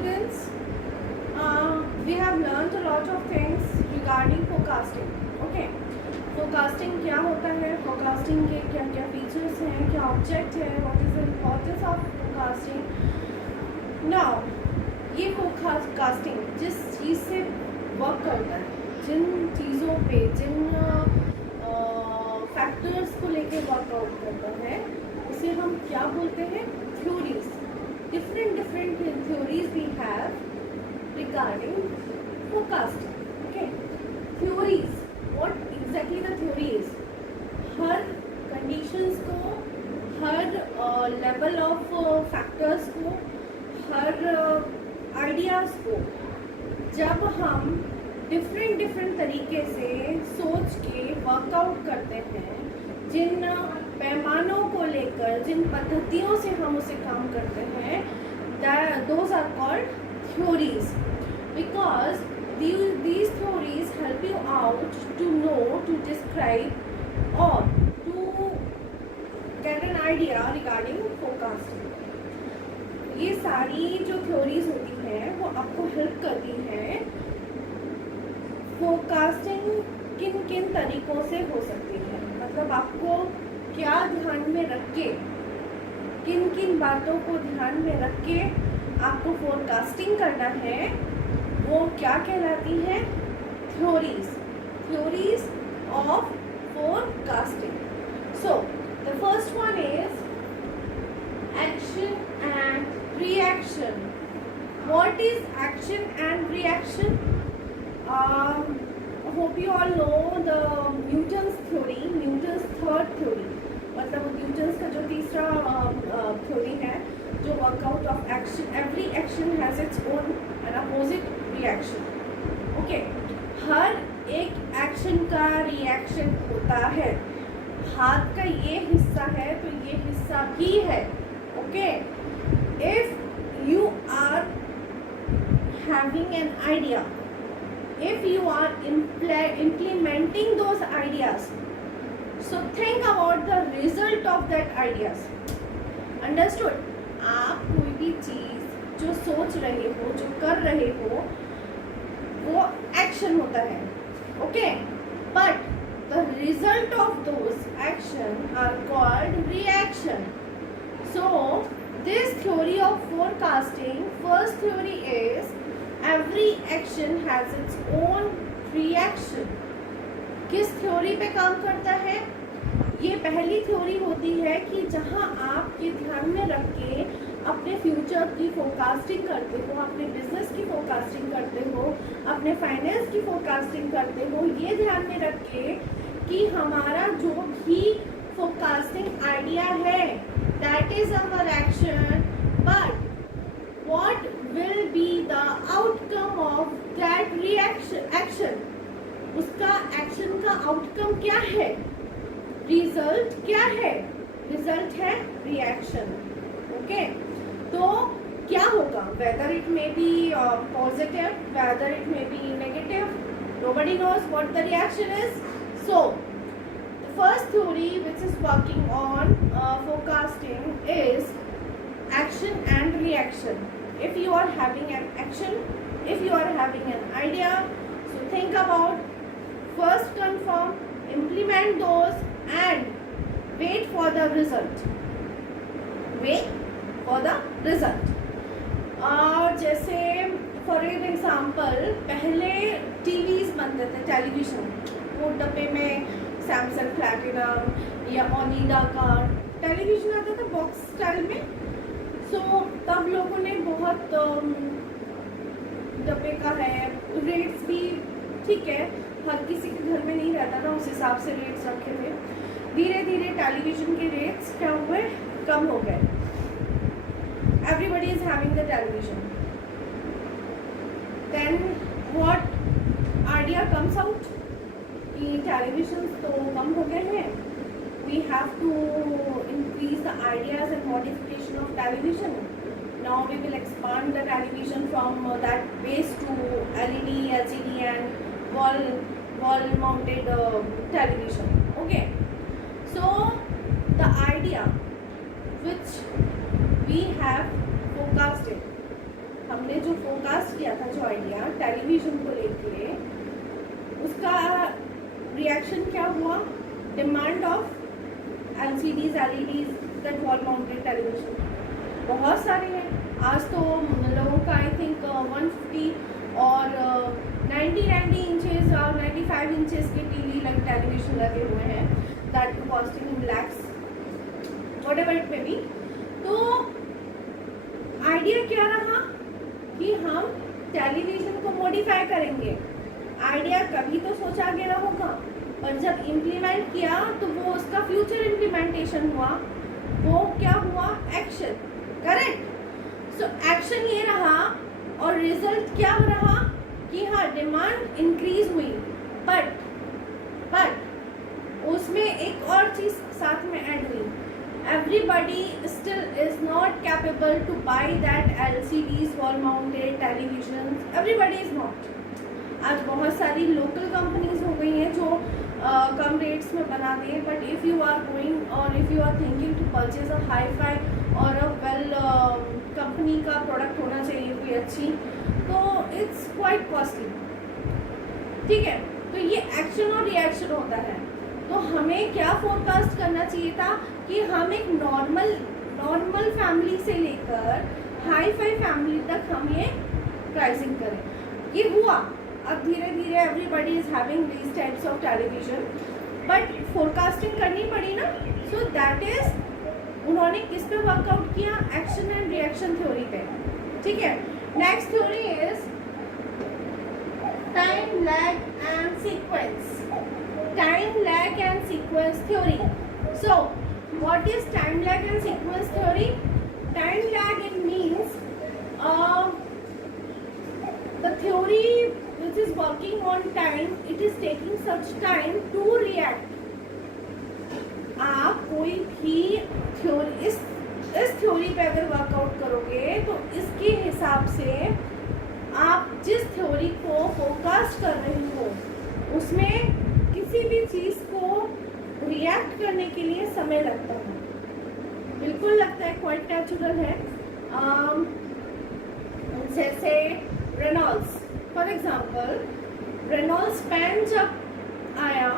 students, we have learned a lot of things regarding forecasting. Okay, forecasting क्या होता है, forecasting के क्या क्या features हैं, क्या object है, what is the importance of forecasting. Now ये forecasting जिस चीज़ से वर्क करता है, जिन चीज़ों पे, जिन फैक्टर्स को लेके वर्कआउट करता है, उसे हम क्या बोलते हैं, theories. different theories we have regarding forecasting. Okay, theories, what exactly the theory is? Her conditions को, हर level of factors को, हर ideas को जब हम different तरीके से सोच के वर्कआउट करते हैं, जिन पैमानों को लेकर, जिन पद्धतियों से हम उसे काम करते हैं, those are called theories, because these theories help you out to know, to describe or to get an idea regarding forecasting. ये सारी जो theories होती हैं वो आपको हेल्प करती हैं फोरकास्टिंग किन किन तरीकों से हो सकती है. मतलब आपको क्या ध्यान में रख के, किन किन बातों को ध्यान में रख के आपको फोरकास्टिंग करना है, वो क्या कहलाती है, theories of forecasting. So the first one is action and reaction. What is action and reaction? hope you all know the Newton's theory, Newton's third theory. मतलब न्यूटन्स का जो तीसरा थ्योरी है, जो workout of action, every action has its own and opposite reaction. Okay, हर एक action का reaction होता है. हाथ का ये हिस्सा है तो ये हिस्सा भी है. Okay, if you are having an idea, if you are implementing those ideas, so think about the result of that ideas. Understood? आप कोई भी चीज जो सोच रहे हो, जो कर रहे हो, वो एक्शन होता है. Okay, but the result of those action are called reaction. So this theory of forecasting, first theory is every action has its own reaction. किस थ्योरी पे काम करता है? ये पहली थ्योरी होती है कि जहाँ आप ये ध्यान में रख के अपने फ्यूचर की फोरकास्टिंग करते हो, अपने बिजनेस की फोरकास्टिंग करते हो, अपने फाइनेंस की फोरकास्टिंग करते हो, ये ध्यान में रख के कि हमारा जो भी फोरकास्टिंग आइडिया है, that is our action, but what will be the outcome of that action. उसका एक्शन का आउटकम क्या है, रिजल्ट क्या है? रिजल्ट है रिएक्शन. ओके, तो क्या होगा? Whether it may be positive, whether it may be negative, nobody knows what the reaction is. So the first theory which is working on forecasting is action and reaction. If you are having an action, if you are having an idea, so think about, first confirm, implement those and wait for the result. Wait for the result. जैसे for example पहले TVs बनते थे, television, वो डब्बे में Samsung platinum या ओनिडा का television आता था बॉक्स स्टाइल में. सो तब लोगों ने बहुत डब्बे का है, रेट्स भी ठीक है, हर किसी के घर में नहीं रहता था, उस हिसाब से रेट्स रखे थे. धीरे धीरे टेलीविज़न के रेट्स क्या हुए, कम हो गए. Everybody is having the television. Then what idea comes out कि टेलीविज़न तो कम हो गए हैं, we have to increase the ideas and modification of television. Now we will expand the television from that base to LED, LCD and wall mounted television. Okay, so the idea which we have forecasted हमने जो forecast किया था, जो idea television को लेके, उसका reaction क्या हुआ? Demand of LCDs, LEDs, that wall mounted television बहुत सारे हैं। आज तो लोगों का आई थिंक 150 और 90 इंचेस और 95 इंचेस के टीवी टेलीविजन लगे हुए हैं, that costing in lakhs, whatever it may be. तो आइडिया क्या रहा कि हम टेलीविजन को मॉडिफाई करेंगे। आइडिया कभी तो सोचा गया होगा, और जब इम्प्लीमेंट किया तो वो उसका फ्यूचर इम्प्लीमेंटेशन हुआ, वो क्या हुआ? Action, correct. सो एक्शन ये रहा, और रिजल्ट क्या रहा कि हाँ डिमांड इंक्रीज हुई, बट उसमें एक और चीज साथ में ऐड हुई, everybody still is not capable to buy that LCDs, wall mounted televisions, everybody is not। आज बहुत सारी लोकल कंपनीज हो गई हैं जो कम रेट्स में बना दें, but if you are going or if you are thinking to purchase a hi-fi or a well company का प्रोडक्ट होना चाहिए कोई अच्छी, तो इट्स क्वाइट कॉस्टली, ठीक है। तो ये एक्शन और रिएक्शन होता है। तो हमें क्या फोरकास्ट करना चाहिए था कि हम एक नॉर्मल फैमिली से लेकर हाई फाई फैमिली तक हम ये प्राइसिंग करें। ये हुआ, अब धीरे धीरे everybody is having these types of television, but forecasting करनी पड़ी ना। सो दैट इज उन्होंने किस पे वर्कआउट किया? एक्शन एंड रिएक्शन थ्योरी पे, ठीक है। Next theory is time lag and sequence. Time lag and sequence theory. So, what is time lag and sequence theory? Time lag, it means the theory which is working on time, it is taking such time to react. आप कोई भी theory इस theory पे अगर workout करोगे तो इसके हिसाब से आप जिस थ्योरी को फोरकास्ट कर रहे हो उसमें किसी भी चीज को रिएक्ट करने के लिए समय लगता है, बिल्कुल लगता है, क्वाइट नेचुरल है। जैसे Reynolds, for example Reynolds pen जब आया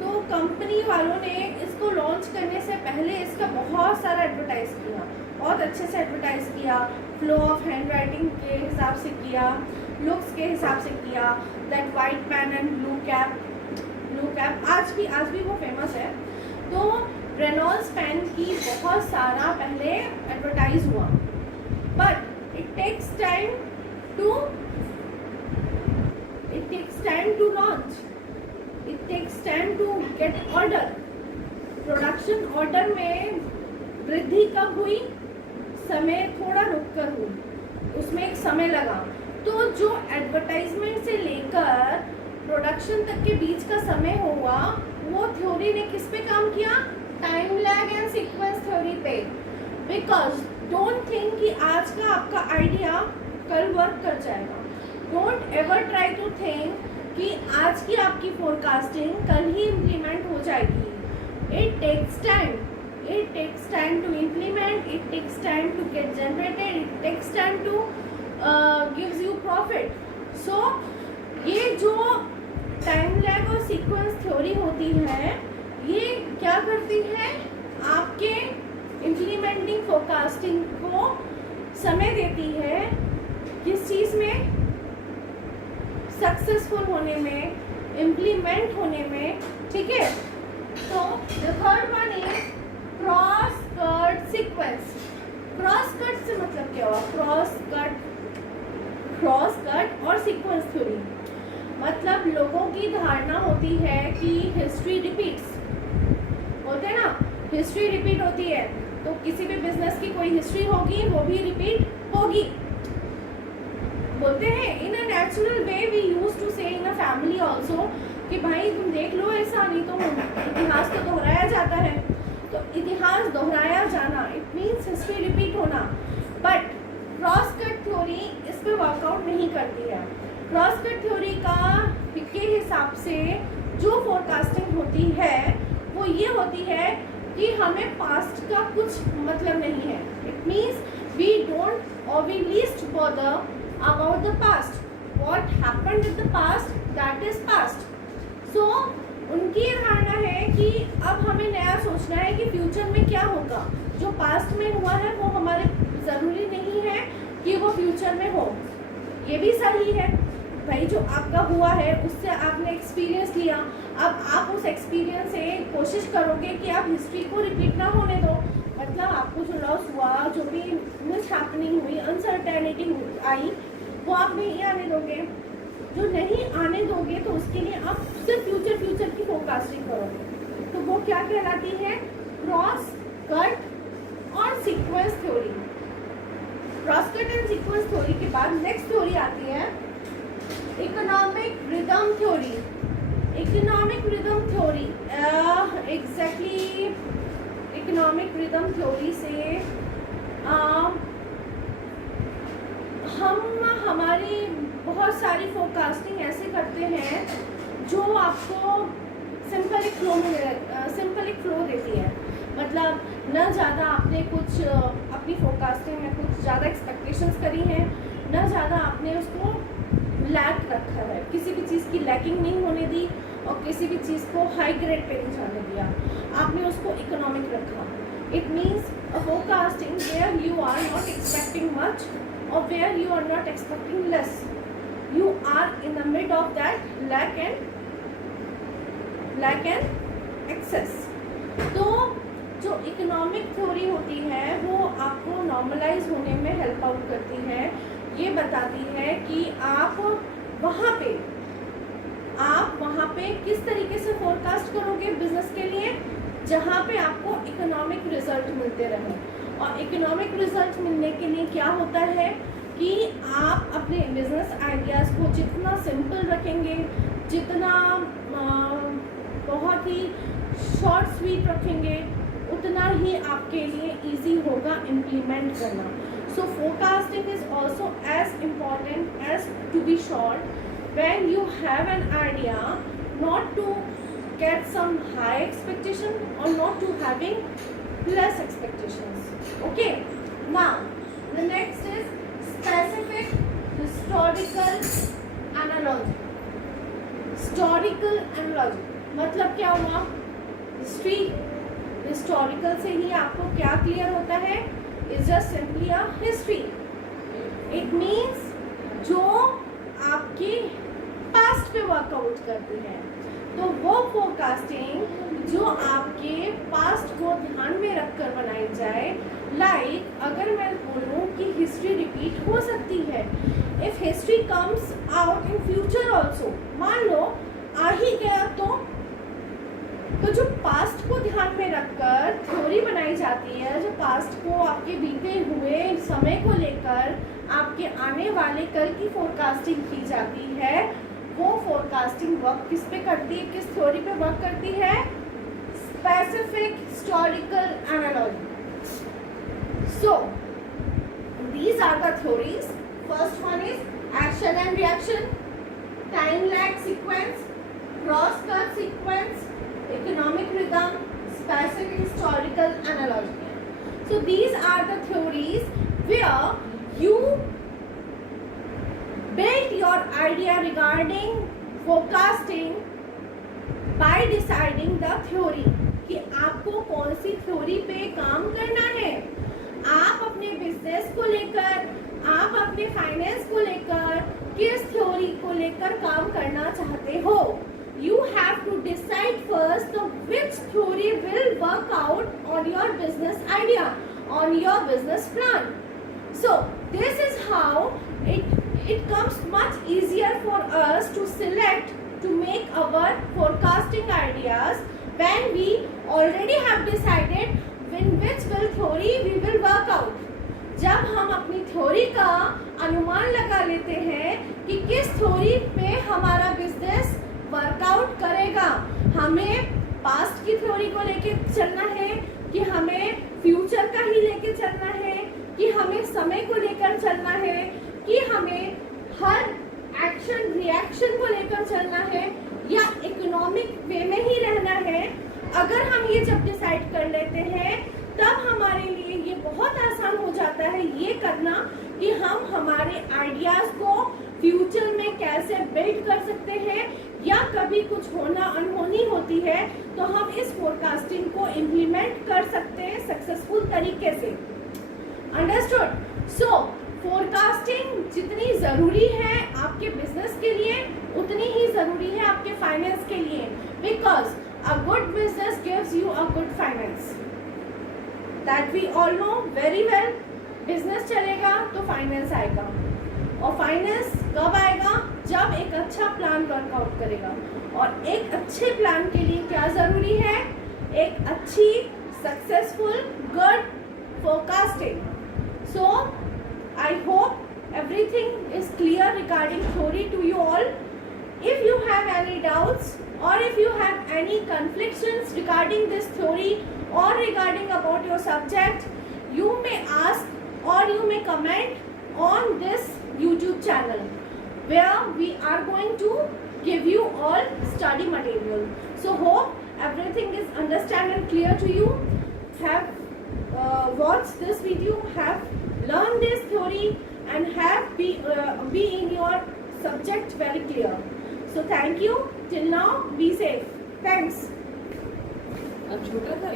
तो कंपनी वालों ने इसको लॉन्च करने से पहले इसका बहुत सारा एडवर्टाइज किया, बहुत अच्छे से एडवर्टाइज किया, फ्लो ऑफ हैंड राइटिंग के हिसाब से किया, लुक्स के हिसाब से किया, that white pen and blue cap आज भी वो फेमस है। तो रेनॉल्ड्स पेन की बहुत सारा पहले एडवर्टाइज हुआ, but it takes time to launch, it takes time to get order. Production order में वृद्धि कब हुई? समय थोड़ा रुक कर हुई, उसमें एक समय लगा। तो जो एडवर्टाइजमेंट से लेकर प्रोडक्शन तक के बीच का समय हुआ, वो थ्योरी ने किस पे काम किया? Time lag and sequence theory पे। बिकॉज डोंट थिंक कि आज का आपका आइडिया कल वर्क कर जाएगा। Don't ever try to think कि आज की आपकी फोरकास्टिंग कल ही इम्प्लीमेंट हो जाएगी। It takes time to implement, it takes time to get generated, it takes time to gives you profit. So ये जो टाइम लैग और सीक्वेंस थ्योरी होती है, ये क्या करती है? आपके इम्प्लीमेंटिंग फोरकास्टिंग को समय देती है किस चीज़ में? सक्सेसफुल होने में, इम्प्लीमेंट होने में, ठीक है। तो the third one is cross cut sequence. Cross cut से मतलब क्या हुआ? क्रॉस कट और सीक्वेंस थ्योरी मतलब लोगों की धारणा होती है कि हिस्ट्री रिपीट्स होते हैं ना, हिस्ट्री रिपीट होती है, तो किसी भी बिजनेस की कोई हिस्ट्री होगी वो भी रिपीट होगी। बोलते हैं in a natural way, we use to say in a family also कि भाई तुम देख लो, ऐसा नहीं तो इतिहास तो दोहराया जाता है। तो इतिहास दोहराया जाना, इट मीन्स हिस्ट्री रिपीट होना। बट क्रॉस कट थ्योरी इस पे वर्कआउट नहीं करती है। क्रॉस कट थ्योरी के हिसाब से जो फोरकास्टिंग होती है वो ये होती है कि हमें पास्ट का कुछ मतलब नहीं है। It means we don't or we least bother about the past. What happened in the past, that is past. So उनकी ये धारणा है कि अब हमें नया सोचना है कि फ्यूचर में क्या होगा. जो पास्ट में हुआ है वो हमारे ज़रूरी नहीं है कि वो फ्यूचर में हो. ये भी सही है भाई, जो आपका हुआ है उससे आपने एक्सपीरियंस लिया. अब आप उस एक्सपीरियंस से कोशिश करोगे कि आप हिस्ट्री को रिपीट ना होने दो. मतलब आपको जो लॉस हुआ, जो भी मिस हैपनिंग हुई, अनसर्टेनिटी आई, वो आप नहीं आने दोगे. जो नहीं आने दोगे तो उसके लिए आप सिर्फ फ्यूचर की फोरकास्टिंग करोगे. तो वो क्या कहलाती है? क्रॉस कट और sequence theory. Cross cut and sequence theory के बाद नेक्स्ट थ्योरी आती है economic rhythm theory. Economic rhythm theory exactly economic rhythm theory से हम हमारी बहुत सारी फोरकास्टिंग ऐसे करते हैं जो आपको सिंपलिक फ्लो देती है. मतलब न ज़्यादा आपने कुछ अपनी फोरकास्टिंग में कुछ ज़्यादा एक्सपेक्टेशंस करी हैं, न ज़्यादा आपने उसको लैक रखा है. किसी भी चीज़ की लैकिंग नहीं होने दी और किसी भी चीज़ को हाई ग्रेड पे नहीं जाने दिया. आपने उसको इकोनॉमिक रखा. It means a forecasting where you are not expecting much or where you are not expecting less. You are in the mid of that lack and excess. तो जो economic theory होती है वो आपको नॉर्मलाइज होने में help out करती है. ये बताती है कि आप वहाँ पे किस तरीके से फोरकास्ट करोगे बिजनेस के लिए, जहाँ पे आपको इकोनॉमिक रिजल्ट मिलते रहे. और इकोनॉमिक रिजल्ट मिलने के लिए क्या होता है कि आप अपने बिजनेस आइडियाज़ को जितना सिंपल रखेंगे, जितना बहुत ही शॉर्ट स्वीट रखेंगे, उतना ही आपके लिए इजी होगा इम्प्लीमेंट करना. So forecasting is also as important as to be short when you have an idea, not to get some high expectation or not to having less expectations. Okay, now the next is specific historical analogy. Historical analogy मतलब क्या हुआ? History, historical से ही आपको क्या clear होता है? It's just simply a history. It means जो आपकी पास्ट पे वर्कआउट करती है. तो वो फोरकास्टिंग जो आपके पास्ट को ध्यान में रखकर बनाई जाए. लाइक अगर मैं बोलूँ कि हिस्ट्री रिपीट हो सकती है, if history comes out in future also, मान लो आ ही गया तो जो पास्ट को ध्यान में रखकर थ्योरी बनाई जाती है, जो पास्ट को आपके बीते हुए समय को लेकर आपके आने वाले कल की फोरकास्टिंग की जाती है, वो फोरकास्टिंग वर्क किस पे करती है, किस थ्योरी पे वर्क करती है? Specific historical analogy. So these are the theories. First one is action and reaction, time lag sequence, cross cut sequence, economic rhythm, specific historical analogy. So these are the theories where you build your idea regarding forecasting by deciding the theory कि आपको कौन सी theory पे काम करना है. आप अपने business को लेकर, आप अपने फाइनेंस को लेकर किस थ्योरी को लेकर काम करना चाहते हो. You have to decide first which theory will work out on your business idea, on your business plan. So this is how it comes much easier for us to select, to make our forecasting ideas when we already have decided in which theory we will work out. जब हम अपनी theory का अनुमान लगा लेते हैं कि किस थ्योरी पे हमारा बिजनेस वर्कआउट करेगा, हमें पास्ट की थ्योरी को लेके चलना है कि हमें फ्यूचर का ही लेके चलना है, कि हमें समय को लेकर चलना है, कि हमें हर एक्शन रिएक्शन को लेकर चलना है, या इकोनॉमिक वे में ही रहना है. अगर हम ये जब डिसाइड कर लेते हैं तब हमारे लिए ये बहुत आसान हो जाता है ये करना कि हम हमारे आइडियाज को फ्यूचर में कैसे बिल्ड कर सकते हैं, या कभी कुछ होना अनहोनी होती है तो हम इस फोरकास्टिंग को इम्प्लीमेंट कर सकते हैं सक्सेसफुल तरीके से। अंडरस्टूड? सो फोरकास्टिंग जितनी जरूरी है आपके बिजनेस के लिए उतनी ही जरूरी है आपके फाइनेंस के लिए, because a good business gives you a good finance, that we all know very well. Business चलेगा तो फाइनेंस आएगा, और फाइनेंस कब आएगा? जब एक अच्छा प्लान वर्कआउट करेगा। और एक अच्छे प्लान के लिए क्या जरूरी है? एक अच्छी successful good forecasting. So I hope everything is clear regarding theory to you all. If you have any doubts or if you have any conflictions regarding this theory or regarding about your subject, you may ask or you may comment on this YouTube channel, where we are going to give you all study material. So hope everything is understand and clear to you. Have watched this video, have learn this theory and have be in your subject very clear. So thank you till now, be safe, thanks. अब छोटा था।